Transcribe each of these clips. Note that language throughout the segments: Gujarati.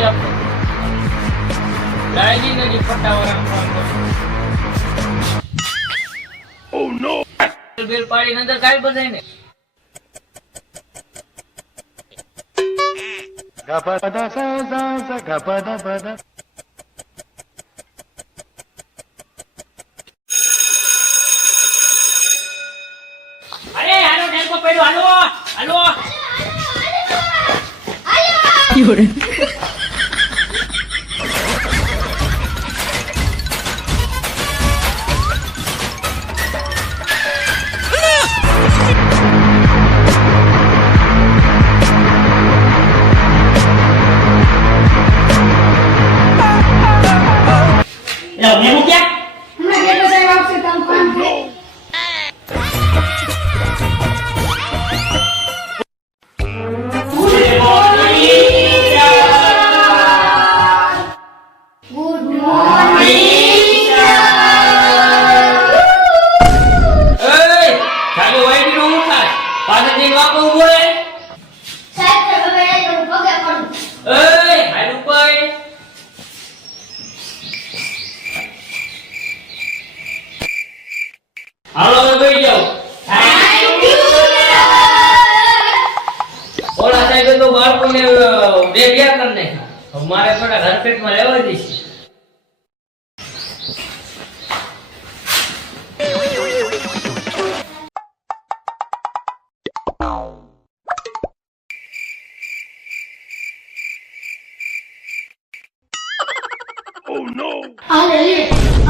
છે આપણે ડાયરી નજી પટ્ટાવાળા ફોન કરો. ઓ નો બિલ પાડી નંતર કાઈ બધાય ને ગપદા સા ગપદા બદા. અરે હાલો ટેમ્પો પડ્યો હાલો હાલો Fiore. લો મેં મૂક્યા હમણાં કેટલો સાહેબ આવશે તમે ફોન કરો. ગુડ મોર્નિંગ ચાલો વાઈડી નો ઉઠા પાછળ જઈને વાપો ઉભો રહે. સાહેબ તો હવે તો પગે પડું. હાલ ઉપર હાલો હવે બેસી જાઓ. ઓલા સાહેબ તો બાળકોને બે ગયા કર નાખ્યા. હવે મારે થોડા ઘર પેટમાં રહેવા દઈશ. અરે લે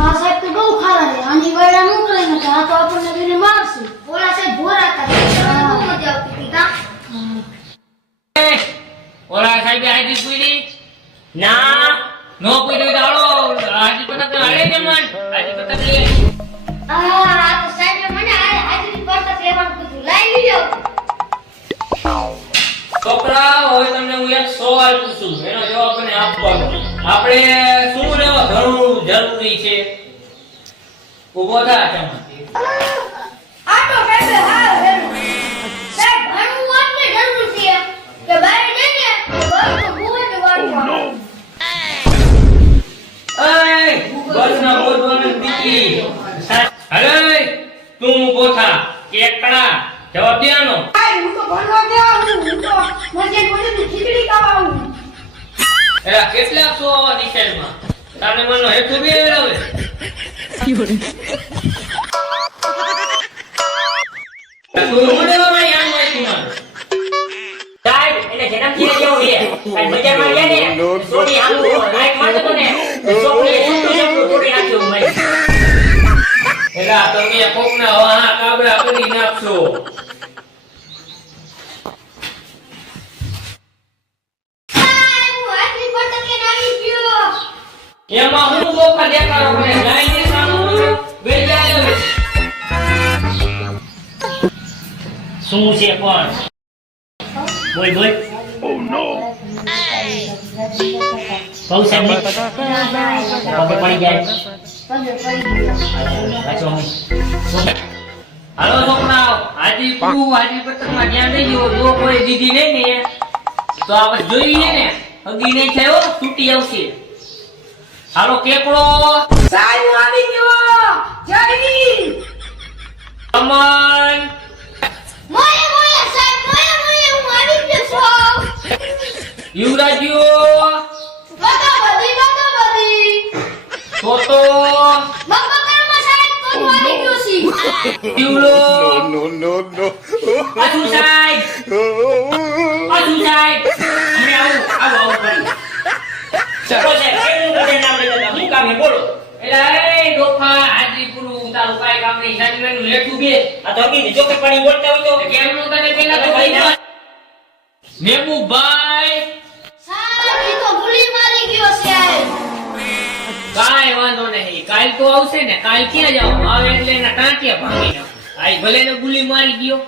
આ સાહેબ તો બહુ ખારા છે આની વાયડા નું કરે ને આ તો આપણને બેને મારશે. ઓલા સાહેબ ભોરા હતા બહુ મજા આવતી હતી કા. ઓલા સાહેબે હાજી પીડી ના નો પીડી તો હાલો હાજી પતંગ હાલે છે મન હાજી પતંગ લે. આ તો સાહેબ મને હાજરી પડતા લેવાનું કીધું લઈ લીધો. છોકરા હવે તમને હું એક સવાલ પૂછું એનો જવાબ મને આપવાનો. આપણે શું લેવા જરૂરી છે? ઉભો થા ચમથી. આ તો સાહેબ હા સાહેબ ભણવું એટલે જરૂર છે કે બહાર જઈને બસ તો બુઆને વાળવાનું. એય બસ ના બોલવાનો દીકરી. અરે તું ઉભો થા કેકડા જવાબ દે આનો. હું તો ભણવા ગયા હું તો મજે ખીચડી ખાવા આવું. એલા કેટલા સો આવા નિશાળમાં તારે મનનો હેતુ બે આવે. Fiore. તું ઉડેવામાં યાદ નથી મને. સાહેબ એને જન્મથી જેવું છે સાહેબ બજારમાં ગયા ને સોડી આલુ લાઈટ મારતો તો ને ચોકડી છૂટું છૂટું તોડી નાખ્યું મેં. એલા તમે કોકના વાહ કાબરા કરી નાખશો. હું આટલી પટકે નાવી ગયો. એમાં હું બોખા દેખાડો મને લાઈને સામું વેચાય હવે. શું છે પણ બોલ બોલ કહું સાહેબ ને પગે પડી જાય પાછો હું હાલો છોકરાઓ હાજી પૂરું હાજી પતંગમાં ધ્યાન દઈ દો. જો કોઈ દીદી નહીં ને તો આપણે જોઈએ ને હગી નહીં થયો છૂટી આવશે. હાલો કેકડો સાહેબ આવી ગયો. જલ્દી. અમન મોય મોય સાહેબ મોય મોય હું આવી ગયો છું. યુવરાજીઓ બતા બધી તોતો બાપા કરમાં સાહેબ તો હું આવી ગયો છું. જીવલો No, no, no. પાછું સાહેબ અમે આવું કરી. બોલ સાહેબ કેવું બધે નામ લેતા હું કામ હે બોલો. એલા એ ડોફા હાજી પૂરું તારું કાઈ કામ નહીં સાજીનું લેઠું બે આ તો અગી જોકે પાણી બોલતા હોય તો કેમ નું તને પેલા તો કહી દે. નેબુભાઈ સાહેબ ઈ તો ભૂલી મારી ગયો સાહેબ. કાઈ વાંધો નહીં કાલ તો આવશે ને. કાલ ક્યાં જાવ આવે એટલે એના ટાંટિયા ભાંગી નાખ. આઈ ભલે ને ગુલી મારી ગયો.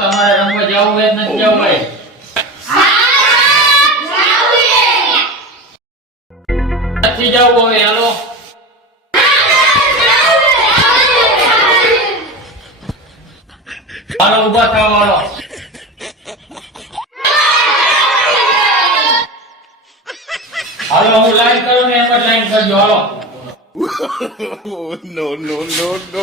તમારે રમવા જવું હોય નથી જવું હોય નથી જવું હોય હાલો હાલો ઊભા થાવ હાલો. હાલો હું લાઈન કરું ને એમ જ લાઈન કરજો હાલો. No, no, no, no.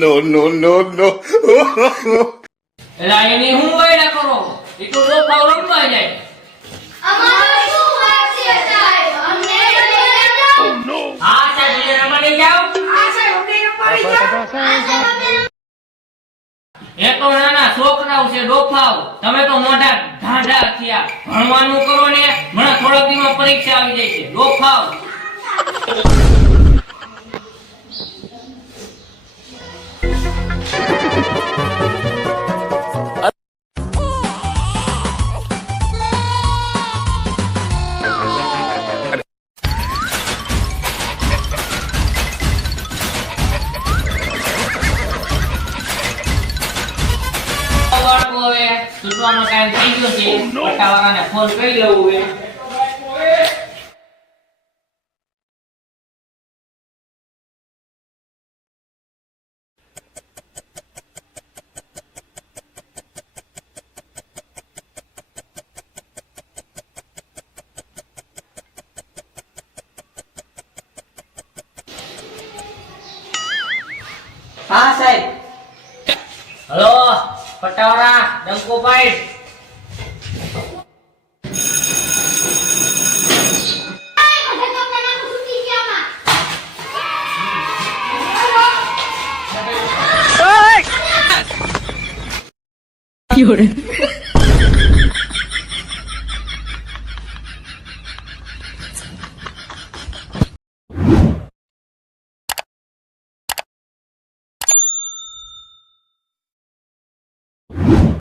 No, no, no, no. એલા એની હું વાયડા કરો એ તો ડોફાવ રમવા જાય. અમારો શું વાત છે સાહેબ અમને લઈને જાઓ હા સાહેબ મને રમવા લઈ જાઓ. એ તો નાના છોકરાઓ છે ડોફાવ. તમે તો મોઢા ઢાંઢા થયા. ભણવાનું કરો ને મને થોડાક દિવસમાં પરીક્ષા આવી જાય છે ડોફાવ. બાળકો હવે સૂતવાનો ટાઈમ થઈ ગયો છે. પટ્ટાવાળાને ફોન કરી લેવું હવે. હા સાહેબ. હલો પટ્ટાવાળા ડંકો પાડ. Fiore.